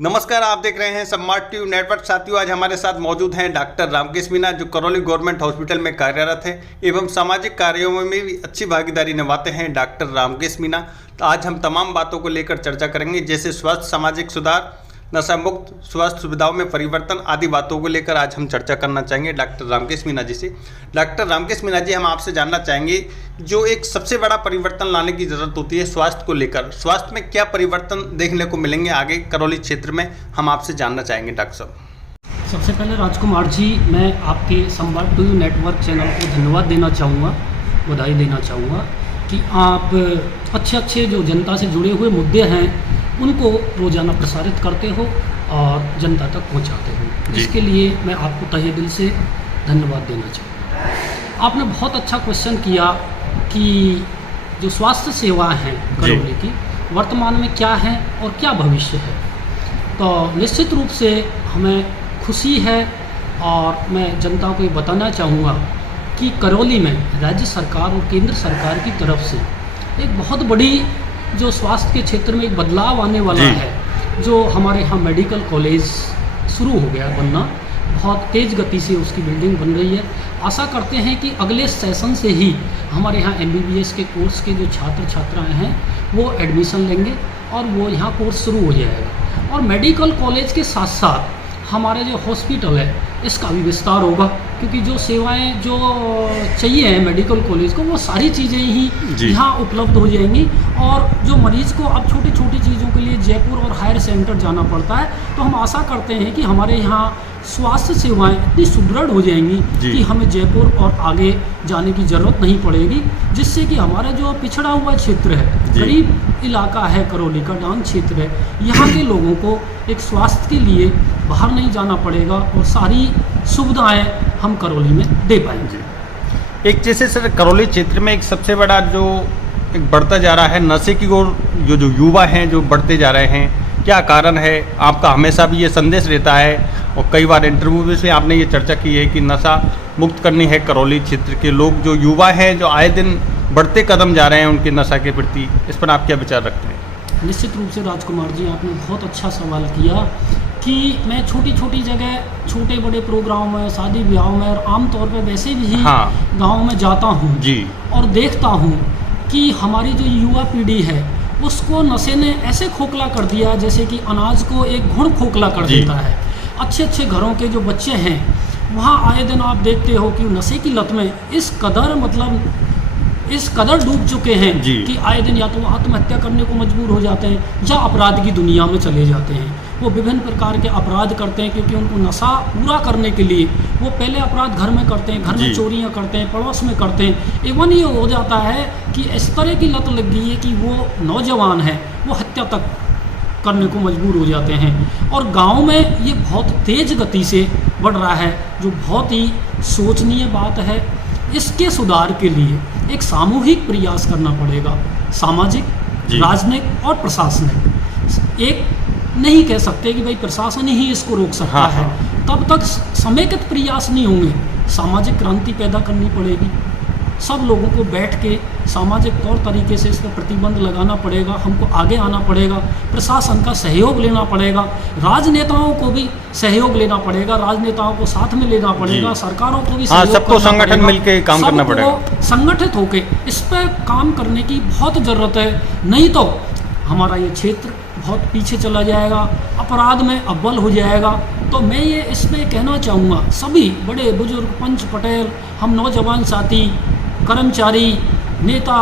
नमस्कार, आप देख रहे हैं स्मार्ट ट्यूब नेटवर्क। साथियों, आज हमारे साथ मौजूद हैं डॉक्टर रामकेश मीना, जो करौली गवर्नमेंट हॉस्पिटल में कार्यरत है एवं सामाजिक कार्यों में भी अच्छी भागीदारी निभाते हैं डॉक्टर रामकेश मीना। तो आज हम तमाम बातों को लेकर चर्चा करेंगे, जैसे स्वास्थ्य, सामाजिक सुधार, नशा मुक्त, स्वास्थ्य सुविधाओं में परिवर्तन आदि बातों को लेकर आज हम चर्चा करना चाहेंगे डॉक्टर रामकेश मीना जी से। डॉक्टर रामकेश मीना जी, हम आपसे जानना चाहेंगे, जो एक सबसे बड़ा परिवर्तन लाने की ज़रूरत होती है स्वास्थ्य को लेकर, स्वास्थ्य में क्या परिवर्तन देखने को मिलेंगे आगे करौली क्षेत्र में, हम आपसे जानना चाहेंगे डॉक्टर साहब। सबसे पहले राजकुमार जी, मैं आपके स्मार्ट ट्यूब नेटवर्क चैनल को धन्यवाद देना चाहूँगा, बधाई देना चाहूँगा कि आप अच्छे जो जनता से जुड़े हुए मुद्दे हैं उनको रोज़ाना प्रसारित करते हो और जनता तक पहुंचाते हो, जिसके लिए मैं आपको तहे दिल से धन्यवाद देना चाहूँगा। आपने बहुत अच्छा क्वेश्चन किया कि जो स्वास्थ्य सेवाएं हैं करौली की वर्तमान में क्या है और क्या भविष्य है। तो निश्चित रूप से हमें खुशी है और मैं जनता को ये बताना चाहूँगा कि करौली में राज्य सरकार और केंद्र सरकार की तरफ से एक बहुत बड़ी जो स्वास्थ्य के क्षेत्र में एक बदलाव आने वाला है। जो हमारे यहाँ मेडिकल कॉलेज शुरू हो गया बनना, बहुत तेज़ गति से उसकी बिल्डिंग बन रही है। आशा करते हैं कि अगले सेशन से ही हमारे यहाँ MBBS के कोर्स के जो छात्र छात्राएं हैं वो एडमिशन लेंगे और वो यहाँ कोर्स शुरू हो जाएगा। और मेडिकल कॉलेज के साथ साथ हमारे जो हॉस्पिटल है इसका भी विस्तार होगा, क्योंकि जो सेवाएं जो चाहिए हैं मेडिकल कॉलेज को वो सारी चीज़ें ही यहाँ उपलब्ध हो जाएंगी। और जो मरीज़ को अब छोटी छोटी चीज़ों के लिए जयपुर और हायर सेंटर जाना पड़ता है, तो हम आशा करते हैं कि हमारे यहाँ स्वास्थ्य सेवाएं इतनी सुदृढ़ हो जाएंगी कि हमें जयपुर और आगे जाने की ज़रूरत नहीं पड़ेगी, जिससे कि हमारा जो पिछड़ा हुआ क्षेत्र है, गरीब इलाका है, करौली का डांग क्षेत्र है, यहाँ के लोगों को एक स्वास्थ्य के लिए बाहर नहीं जाना पड़ेगा और सारी सुविधाएं हम करौली में दे पाएंगे। एक जैसे सर करौली क्षेत्र में एक सबसे बड़ा जो एक बढ़ता जा रहा है नशे की ओर, जो युवा हैं जो बढ़ते जा रहे हैं, क्या कारण है? आपका हमेशा भी ये संदेश रहता है और कई बार इंटरव्यू में आपने ये चर्चा की है कि नशा मुक्त करनी है करौली क्षेत्र के लोग, जो युवा हैं जो आए दिन बढ़ते कदम जा रहे हैं उनके नशा के प्रति, इस पर आप क्या विचार रखते हैं? निश्चित रूप से राजकुमार जी, आपने बहुत अच्छा सवाल किया कि मैं छोटी छोटी जगह छोटे बड़े प्रोग्राम में, शादी ब्याह में और आमतौर पर वैसे भी गाँव में जाता हूँ और देखता हूँ कि हमारी जो युवा पीढ़ी है उसको नशे ने ऐसे खोखला कर दिया जैसे कि अनाज को एक घुन खोखला कर देता है। अच्छे अच्छे घरों के जो बच्चे हैं वहाँ आए दिन आप देखते हो कि नशे की लत में इस कदर डूब चुके हैं कि आए दिन या तो आत्महत्या करने को मजबूर हो जाते हैं या अपराध की दुनिया में चले जाते हैं। वो विभिन्न प्रकार के अपराध करते हैं क्योंकि उनको नशा पूरा करने के लिए वो पहले अपराध घर में करते हैं, घर में चोरियां करते हैं, पड़ोस में करते हैं। एवं ये हो जाता है कि इस तरह की लत लग गई है कि वो नौजवान है वो हत्या तक करने को मजबूर हो जाते हैं। और गांव में ये बहुत तेज़ गति से बढ़ रहा है, जो बहुत ही शोचनीय बात है। इसके सुधार के लिए एक सामूहिक प्रयास करना पड़ेगा, सामाजिक, राजनीतिक और प्रशासनिक। एक नहीं कह सकते कि भाई प्रशासन ही इसको रोक सकता है, तब तक समेकित प्रयास नहीं होंगे। सामाजिक क्रांति पैदा करनी पड़ेगी, सब लोगों को बैठ के सामाजिक तौर तरीके से इस पर प्रतिबंध लगाना पड़ेगा, हमको आगे आना पड़ेगा, प्रशासन का सहयोग लेना पड़ेगा, राजनेताओं को भी सहयोग लेना पड़ेगा, राजनेताओं को साथ में लेना पड़ेगा, सरकारों को भी सबको संगठन मिलकर काम करना पड़ेगा, संगठित होकर इस पर काम करने की बहुत ज़रूरत है। नहीं तो हमारा ये क्षेत्र बहुत पीछे चला जाएगा, अपराध में अव्वल हो जाएगा। तो मैं ये इसमें कहना चाहूँगा सभी बड़े बुजुर्ग, पंच पटेल, हम नौजवान साथी, कर्मचारी, नेता,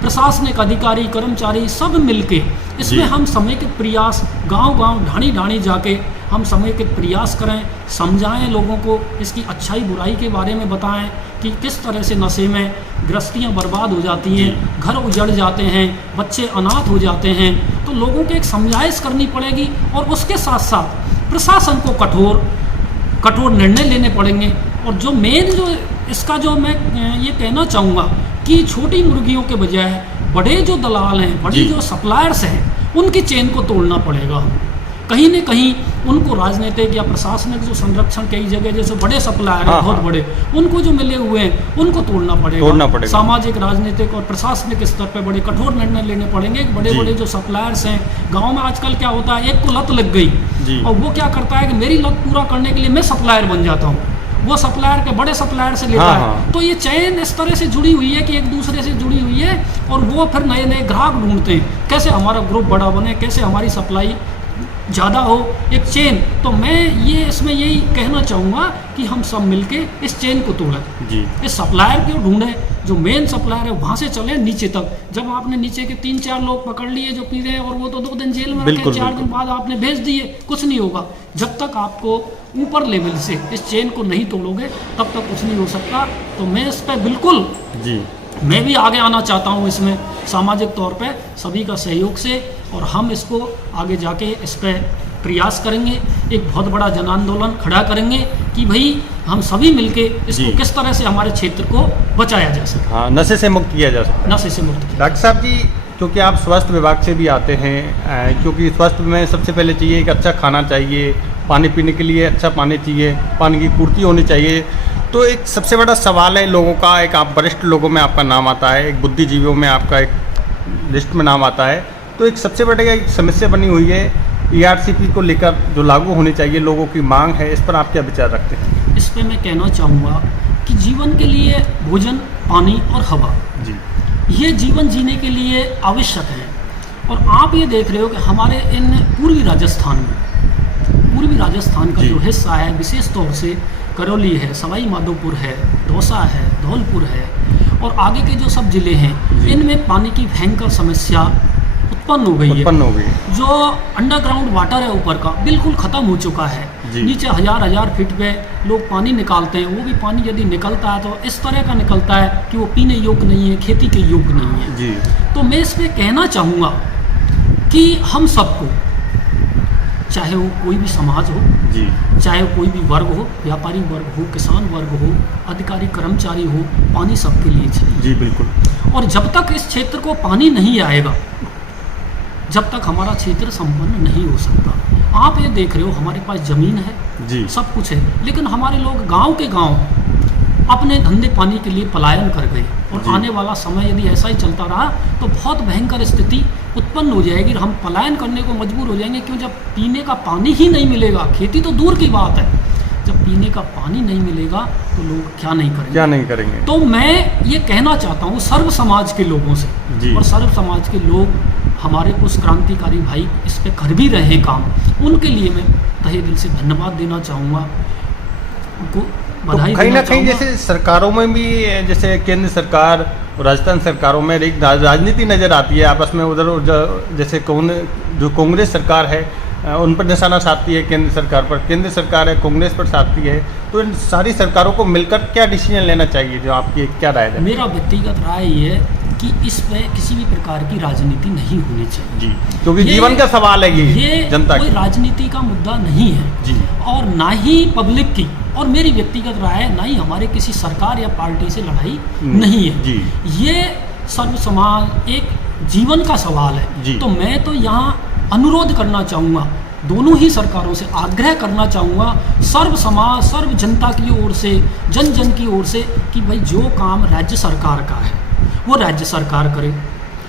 प्रशासनिक अधिकारी, कर्मचारी सब मिलके इसमें हम समेकित प्रयास गांव-गांव, ढाणी-ढाणी जाके हम समेकित प्रयास करें, समझाएं लोगों को, इसकी अच्छाई बुराई के बारे में बताएं कि किस तरह से नशे में गृहस्थियाँ बर्बाद हो जाती हैं, घर उजड़ जाते हैं, बच्चे अनाथ हो जाते हैं। तो लोगों को एक समझाइश करनी पड़ेगी और उसके साथ साथ प्रशासन को कठोर निर्णय लेने पड़ेंगे। और जो मेन जो इसका जो मैं ये कहना चाहूँगा कि छोटी मुर्गियों के बजाय बड़े जो दलाल हैं, बड़ी जो सप्लायर्स हैं, उनकी चेन को तोड़ना पड़ेगा। कहीं न कहीं उनको राजनीतिक या प्रशासनिक जो संरक्षण कई जगह जैसे बड़े सप्लायर हैं हाँ, बहुत हाँ। बड़े, उनको जो मिले हुए हैं उनको तोड़ना पड़ेगा। सामाजिक, राजनीतिक और प्रशासनिक स्तर पर बड़े कठोर निर्णय लेने पड़ेंगे। बड़े बड़े जो सप्लायर्स हैं गाँव में आजकल क्या होता है, एक को लत लग गई और वो क्या करता है कि मेरी लत पूरा करने के लिए मैं सप्लायर बन जाता हूँ, वो सप्लायर के बड़े सप्लायर से लेता है। तो ये चेन इस तरह से जुड़ी हुई है कि एक दूसरे से जुड़ी हुई है और वो फिर नए नए ग्राहक ढूंढते हैं, कैसे हमारा ग्रुप बड़ा बने, कैसे हमारी सप्लाई ज़्यादा हो, एक चेन। तो मैं ये इसमें यही कहना चाहूँगा कि हम सब मिलके इस चेन को तोड़ें जी। इस सप्लायर को ढूंढें, जो मेन सप्लायर है वहाँ से चले नीचे तक। जब आपने नीचे के 3-4 लोग पकड़ लिए जो पी रहे हैं और वो तो 2 दिन जेल में रखे, 4 दिन बाद आपने भेज दिए, कुछ नहीं होगा। जब तक आपको ऊपर लेवल से इस चेन को नहीं तोड़ोगे तब तक कुछ नहीं हो सकता। तो मैं इस पर बिल्कुल जी मैं भी आगे आना चाहता हूँ इसमें सामाजिक तौर पे सभी का सहयोग से, और हम इसको आगे जाके इस पर प्रयास करेंगे, एक बहुत बड़ा जन आंदोलन खड़ा करेंगे कि भाई हम सभी मिलके इसको किस तरह से हमारे क्षेत्र को बचाया जा सके। हाँ, नशे से मुक्त किया जा सकता है। नशे से मुक्त। डॉक्टर साहब जी, क्योंकि आप स्वास्थ्य विभाग से भी आते हैं, क्योंकि स्वास्थ्य में सबसे पहले चाहिए एक अच्छा खाना चाहिए, पानी पीने के लिए अच्छा पानी चाहिए, पानी की पूर्ति होनी चाहिए। तो एक सबसे बड़ा सवाल है लोगों का, एक आप वरिष्ठ लोगों में आपका नाम आता है, एक बुद्धिजीवियों में आपका एक लिस्ट में नाम आता है। तो एक सबसे बड़ी एक समस्या बनी हुई है ERCP को लेकर जो लागू होनी चाहिए, लोगों की मांग है, इस पर आप क्या विचार रखते हैं? इस पर मैं कहना चाहूँगा कि जीवन के लिए भोजन, पानी और हवा जी, ये जीवन जीने के लिए आवश्यक है। और आप ये देख रहे हो कि हमारे इन पूर्वी राजस्थान का जो हिस्सा है, विशेष तौर से करौली है, सवाई माधोपुर है, दौसा है, धौलपुर है और आगे के जो सब जिले हैं, इनमें पानी की भयंकर समस्या उत्पन्न हो गई है। जो अंडरग्राउंड वाटर है ऊपर का बिल्कुल ख़त्म हो चुका है। नीचे हजार फीट पे लोग पानी निकालते हैं, वो भी पानी यदि निकलता है तो इस तरह का निकलता है कि वो पीने योग्य नहीं है, खेती के योग्य नहीं है जी। तो मैं इस पर कहना चाहूँगा कि हम सबको, चाहे वो कोई भी समाज हो जी, चाहे कोई भी वर्ग हो, व्यापारी वर्ग हो, किसान वर्ग हो, अधिकारी कर्मचारी हो, पानी सबके लिए चाहिए जी। बिल्कुल। और जब तक इस क्षेत्र को पानी नहीं आएगा, जब तक हमारा क्षेत्र संपन्न नहीं हो सकता। आप ये देख रहे हो हमारे पास ज़मीन है जी, सब कुछ है, लेकिन हमारे लोग गांव के गांव अपने धंधे पानी के लिए पलायन कर गए। और आने वाला समय यदि ऐसा ही चलता रहा तो बहुत भयंकर स्थिति उत्पन्न हो जाएगी, हम पलायन करने को मजबूर हो जाएंगे। क्यों? जब पीने का पानी ही नहीं मिलेगा, खेती तो दूर की बात है, जब पीने का पानी नहीं मिलेगा तो लोग क्या नहीं करेंगे। तो मैं ये कहना चाहता हूँ सर्व समाज के लोगों से जी, और सर्व समाज के लोग हमारे कुछ क्रांतिकारी भाई इस पे कर भी रहे हैं काम, उनके लिए मैं तहे दिल से धन्यवाद देना चाहूँगा, उनको बधाई कहीं ना कहीं जैसे सरकारों में भी, जैसे केंद्र सरकार और राजस्थान सरकारों में एक राजनीति नज़र आती है आपस में। उधर जैसे जो कांग्रेस सरकार है उन पर निशाना साधती है केंद्र सरकार पर, केंद्र सरकार है कांग्रेस पर साधती है। तो इन सारी सरकारों को मिलकर क्या डिसीजन लेना चाहिए, जो आपकी क्या राय है? मेरा व्यक्तिगत राय ये है कि इसमें किसी भी प्रकार की राजनीति नहीं होनी चाहिए जी, क्योंकि जीवन का सवाल है ये जनता कोई राजनीति का मुद्दा नहीं है जी, और ना ही पब्लिक की, और मेरी व्यक्तिगत राय है ना ही हमारे किसी सरकार या पार्टी से लड़ाई नहीं है जी। ये सर्व समाज एक जीवन का सवाल है जी। तो मैं तो यहाँ अनुरोध करना चाहूँगा, दोनों ही सरकारों से आग्रह करना चाहूँगा, सर्व समाज, सर्व जनता की ओर से, जन जन की ओर से, कि भाई जो काम राज्य सरकार का है वो राज्य सरकार करे।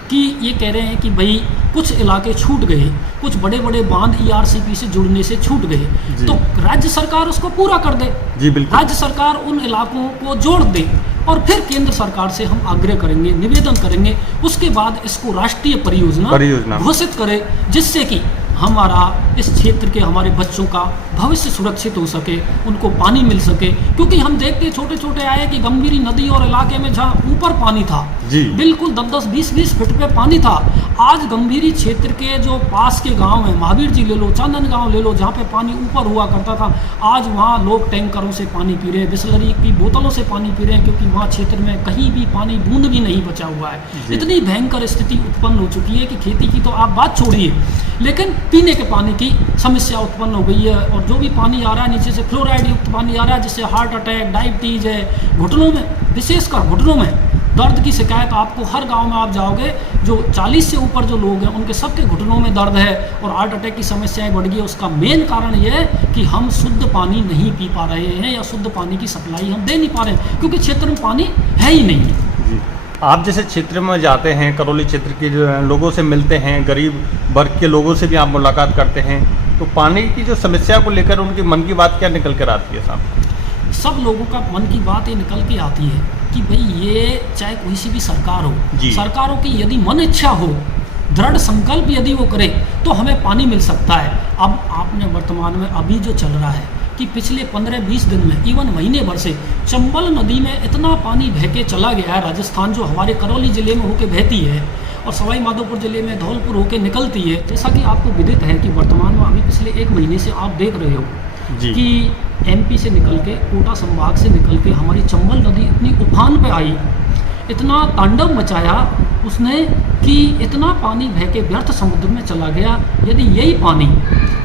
कि ये कह रहे हैं कि भाई कुछ इलाके छूट गए, कुछ बड़े बड़े बांध ERCP से जुड़ने से छूट गए, तो राज्य सरकार उसको पूरा कर दे जी। बिल्कुल, राज्य सरकार उन इलाकों को जोड़ दे और फिर केंद्र सरकार से हम आग्रह करेंगे, निवेदन करेंगे, उसके बाद इसको राष्ट्रीय परियोजना घोषित करे, जिससे कि हमारा इस क्षेत्र के हमारे बच्चों का भविष्य सुरक्षित हो सके, उनको पानी मिल सके। क्योंकि हम देखते छोटे छोटे आए कि गंभीरी नदी और इलाके में जहाँ ऊपर पानी था जी, बिल्कुल 10-10, 20-20 फीट पे पानी था, आज गंभीरी क्षेत्र के जो पास के गांव हैं, महावीर जी ले लो, चांदन गांव ले लो, जहाँ पे पानी ऊपर हुआ करता था, आज वहाँ लोग टैंकरों से पानी पी रहे हैं, बिसलरी की बोतलों से पानी पी रहे हैं, क्योंकि वहाँ क्षेत्र में कहीं भी पानी बूंद भी नहीं बचा हुआ है। इतनी भयंकर स्थिति उत्पन्न हो चुकी है कि खेती की तो आप बात छोड़िए, लेकिन पीने के पानी की समस्या उत्पन्न हो गई है। और जो भी पानी आ रहा है नीचे से फ्लोराइड युक्त पानी आ रहा है, जिससे हार्ट अटैक, डायबिटीज है, घुटनों में, विशेषकर घुटनों में दर्द की शिकायत आपको हर गांव में आप जाओगे, जो 40 से ऊपर जो लोग हैं उनके सबके घुटनों में दर्द है और हार्ट अटैक की समस्याएं बढ़ गई है। उसका मेन कारण ये है कि हम शुद्ध पानी नहीं पी पा रहे हैं या शुद्ध पानी की सप्लाई हम दे नहीं पा रहे हैं, क्योंकि क्षेत्र में पानी है ही नहीं है। जी, आप जैसे क्षेत्र में जाते हैं, करौली क्षेत्र के जो लोगों से मिलते हैं, गरीब वर्ग के लोगों से भी आप मुलाकात करते हैं, तो पानी की जो समस्या को लेकर उनके मन की बात क्या निकल कर आती है साहब? सब लोगों का मन की बात ये निकल के आती है कि भाई ये चाहे कोई सी भी सरकार हो, सरकारों की यदि मन इच्छा हो, दृढ़ संकल्प यदि वो करे तो हमें पानी मिल सकता है। अब आपने वर्तमान में अभी जो चल रहा है कि पिछले 15-20 दिन में, इवन महीने भर से चंबल नदी में इतना पानी बह के चला गया है, राजस्थान जो हमारे करौली ज़िले में होके बहती है और सवाई माधोपुर ज़िले में धौलपुर होके निकलती है। जैसा कि आपको विदित है कि वर्तमान में अभी पिछले 1 महीने से आप देख रहे हो कि एमपी से निकल के, कोटा संभाग से निकल के हमारी चंबल नदी इतनी उफान पे आई, इतना तांडव मचाया उसने कि इतना पानी बह के व्यर्थ समुद्र में चला गया। यदि यही पानी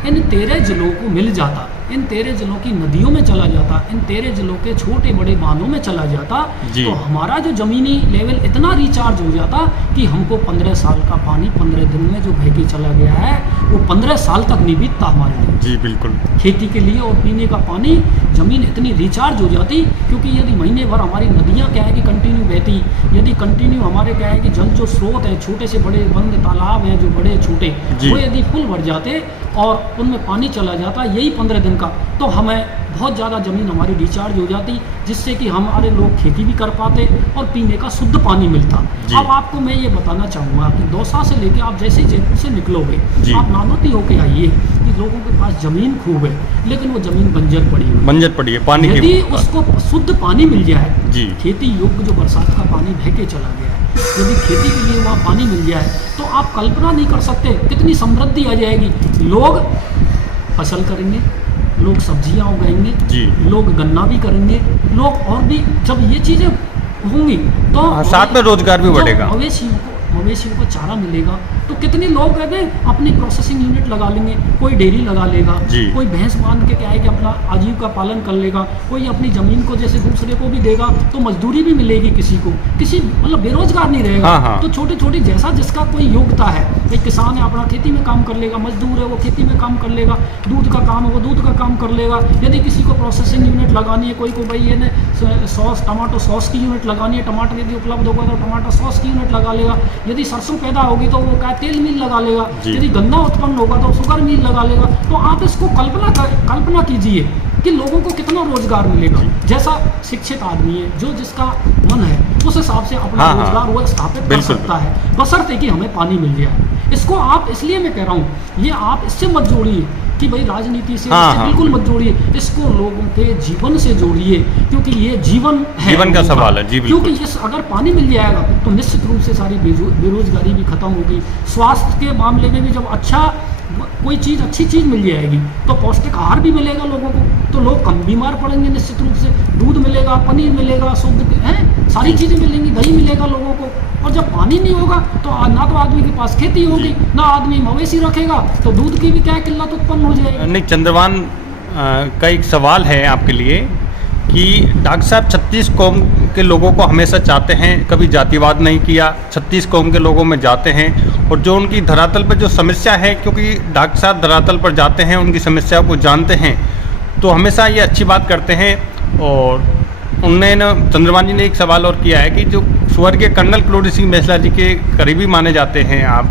इन 13 जिलों को मिल जाता, इन 13 जिलों की नदियों में चला जाता, इन 13 जिलों के छोटे बड़े बांधों में चला जाता, तो हमारा जो ज़मीनी लेवल इतना रिचार्ज हो जाता कि हमको 15 साल का पानी 15 दिन में जो बह के चला गया है वो 15 साल तक नहीं बीतता हमारे लिए। जी बिल्कुल। खेती के लिए और पीने का पानी ज़मीन इतनी रिचार्ज हो जाती, क्योंकि यदि महीने भर हमारी नदियाँ क्या है कि कंटिन्यू बहती, यदि कंटिन्यू हमारे क्या है कि जल जो स्रोत हैं, छोटे से बड़े बंद तालाब हैं जो बड़े छोटे, वो यदि फुल भर जाते और उनमें पानी चला जाता यही 15 दिन का, तो हमें बहुत ज़्यादा ज़मीन हमारी रिचार्ज हो जाती, जिससे कि हमारे लोग खेती भी कर पाते और पीने का शुद्ध पानी मिलता। अब आपको मैं ये बताना चाहूँगा कि दौसा से लेके आप जैसे जयपुर से निकलोगे, आप नानोती होके आइए कि लोगों के पास ज़मीन खूब है, लेकिन वो ज़मीन बंजर पड़ी है पानी की। यदि उसको शुद्ध पानी मिल जाए, खेती योग्य जो बरसात का पानी बह के चला गया है, यदि खेती के लिए वहाँ पानी मिल जाए तो आप कल्पना नहीं कर सकते कितनी समृद्धि आ जाएगी। लोग फसल करेंगे, लोग सब्जियां उगाएंगे, लोग गन्ना भी करेंगे, लोग और भी जब ये चीज़ें होंगी तो साथ में रोजगार भी बढ़ेगा। मवेशियों को चारा मिलेगा तो कितने लोग अपनी प्रोसेसिंग यूनिट लगा लेंगे, कोई डेयरी लगा लेगा, कोई भैंस बांध के क्या है कि अपना आजीविका पालन कर लेगा, कोई अपनी ज़मीन को जैसे दूसरे को भी देगा तो मजदूरी भी मिलेगी, किसी को किसी मतलब बेरोजगार नहीं रहेगा। तो छोटी छोटी जैसा जिसका कोई योग्यता है, एक किसान है अपना खेती में काम कर लेगा, मजदूर है वो खेती में काम कर लेगा, दूध का काम है वो दूध का काम कर लेगा, यदि किसी को प्रोसेसिंग यूनिट लगानी है, कोई को भाई ये सॉस टमाटो सॉस की यूनिट लगानी है, टमाटर यदि उपलब्ध होगा तो टमाटर सॉस की यूनिट लगा लेगा, यदि सरसों पैदा होगी तो वो क्या तेल मिल लगा लेगा, यदि गन्ना उत्पन्न होगा तो शुगर मिल लगा लेगा। तो आप इसको कल्पना कीजिए कि लोगों को कितना रोजगार मिलेगा। जैसा शिक्षित आदमी है, जो जिसका मन है उस हिसाब से अपना रोजगार वो स्थापित कर सकता है, बशर्ते कि हमें पानी मिल जाए। इसको आप इसलिए मैं कह रहा हूँ, ये आप इससे मत जोड़िए कि भाई राजनीति से बिल्कुल मत जोड़िए, इसको लोगों के जीवन से जोड़िए, क्योंकि ये जीवन है, जीवन का सवाल है। क्योंकि इस अगर पानी मिल जाएगा तो निश्चित रूप से सारी बेरोजगारी भी खत्म होगी। स्वास्थ्य के मामले में भी जब कोई चीज़ अच्छी चीज़ मिल जाएगी तो पौष्टिक आहार भी मिलेगा लोगों को, तो लोग कम बीमार पड़ेंगे निश्चित रूप से। दूध मिलेगा, पनीर मिलेगा, शुद्ध है सारी चीज़ें मिलेंगी, दही मिलेगा लोगों को। और जब पानी नहीं होगा तो ना तो आदमी के पास खेती होगी, ना आदमी मवेशी रखेगा, तो दूध की भी क्या किल्लत उत्पन्न हो जाएगी। नहीं, चंद्रभान का एक सवाल है आपके लिए कि डॉक्टर साहब 36 कौम के लोगों को हमेशा चाहते हैं, कभी जातिवाद नहीं किया, 36 कौम के लोगों में जाते हैं और जो उनकी धरातल पर जो समस्या है, क्योंकि डॉक्टर साहब धरातल पर जाते हैं, उनकी समस्या को जानते हैं, तो हमेशा ये अच्छी बात करते हैं। और उनने चंद्रभान जी ने एक सवाल और किया है कि जो स्वर्गीय कर्नल किरोड़ी सिंह बैसला जी के करीबी माने जाते हैं आप,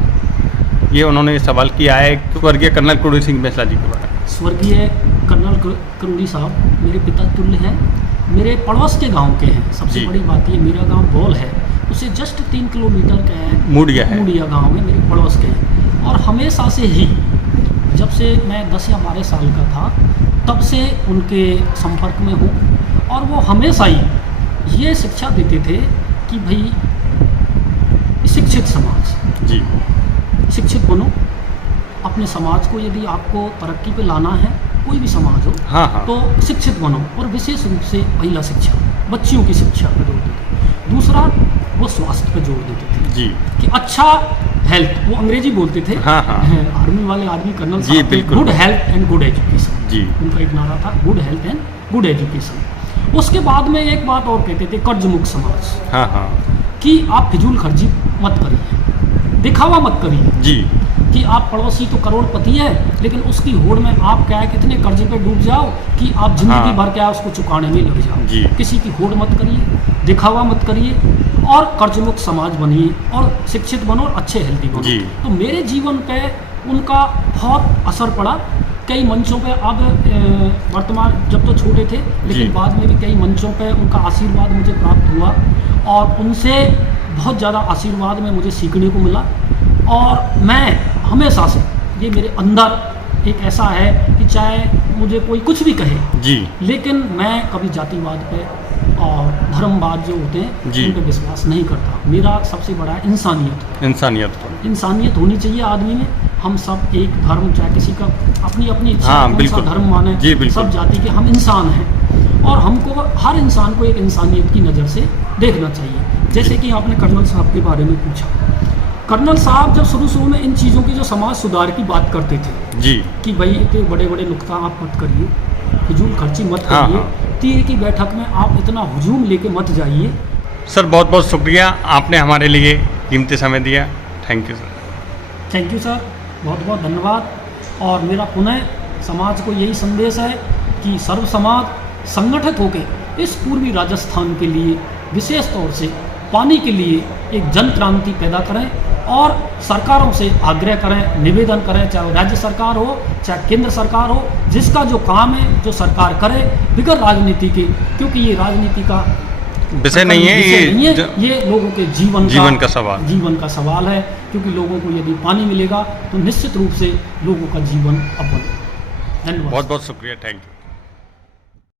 ये उन्होंने सवाल किया है स्वर्गीय कर्नल किरोड़ी सिंह बैसला जी के बारे में। स्वर्गीय कर्नल किरोड़ी साहब मेरे पिता तुल्य हैं, मेरे पड़ोस के गांव के हैं। सबसे बड़ी बात ये, मेरा गांव बौल है, उससे जस्ट 3 किलोमीटर का है, मूडिया गांव है, मेरे पड़ोस के हैं। और हमेशा से ही, जब से मैं 10 या 12 साल का था तब से उनके संपर्क में हूँ, और वो हमेशा ही ये शिक्षा देते थे कि भाई शिक्षित समाज, शिक्षित बनो, अपने समाज को यदि आपको तरक्की पे लाना है, कोई भी समाज हो, तो शिक्षित बनो। और विशेष रूप से महिला शिक्षा, बच्चियों की शिक्षा पर जोर देते थे। दूसरा, वो स्वास्थ्य पर जोर देते थे कि अच्छा हेल्थ, वो अंग्रेजी बोलते थे, आर्मी वाले आदमी कर्नल साहब, good health and good education, उनका एक नारा था, good health and good education. उसके बाद में एक बात और कहते थे, कर्ज मुक्त समाज, कि आप फिजूल खर्ची मत करिए, दिखावा मत करिए जी कि आप पड़ोसी तो करोड़पति है, लेकिन उसकी होड़ में आप क्या है कितने कर्जे पे डूब जाओ कि आप जिंदगी हाँ। भर क्या है उसको चुकाने में लग जाओ। जी। किसी की होड़ मत करिए, दिखावा मत करिए, और कर्ज मुक्त समाज बनिए, और शिक्षित बनो और अच्छे हेल्दी बनो। जी। तो मेरे जीवन पे उनका बहुत असर पड़ा। कई मंचों पे अब वर्तमान, जब तो छोटे थे जी। लेकिन बाद में भी कई मंचों पे उनका आशीर्वाद मुझे प्राप्त हुआ, और उनसे बहुत ज़्यादा आशीर्वाद में मुझे सीखने को मिला। और मैं हमेशा से, ये मेरे अंदर एक ऐसा है कि चाहे मुझे कोई कुछ भी कहे, जी लेकिन मैं कभी जातिवाद पे और धर्मवाद जो होते हैं जी। उन पे विश्वास नहीं करता। मेरा सबसे बड़ा इंसानियत, इंसानियत को इंसानियत होनी चाहिए आदमी में। हम सब एक धर्म, चाहे किसी का अपनी अपनी इच्छा हाँ, कौन सा बिल्कुल। धर्म माने, जी, बिल्कुल। सब जाति के हम इंसान हैं, और हमको हर इंसान को एक इंसानियत की नज़र से देखना चाहिए। जैसे कि आपने कर्नल साहब के बारे में पूछा, कर्नल साहब जब शुरू में इन चीज़ों की जो समाज सुधार की बात करते थे जी कि भाई इतने बड़े बड़े नुक्ता आप मत करिए, फिजूल खर्ची मत हाँ, करिए, हाँ। तीर की बैठक में आप इतना हुजूम लेके मत जाइए। सर बहुत बहुत शुक्रिया, आपने हमारे लिए कीमती समय दिया। Thank you sir. Thank you sir, बहुत बहुत धन्यवाद। और मेरा पुनः समाज को यही संदेश है कि सर्व समाज संगठित होकर इस पूर्वी राजस्थान के लिए विशेष तौर से पानी के लिए एक जन क्रांति पैदा करें, और सरकारों से आग्रह करें, निवेदन करें, चाहे वो राज्य सरकार हो चाहे केंद्र सरकार हो, जिसका जो काम है जो सरकार करे बिगड़ राजनीति के, क्योंकि ये राजनीति का विषय नहीं है, विषय नहीं है, ये ये लोगों के जीवन का सवाल। जीवन का सवाल है। क्योंकि लोगों को यदि पानी मिलेगा तो निश्चित रूप से लोगों का जीवन अब बनेगा। धन्यवाद। बहुत बहुत शुक्रिया, थैंक यू।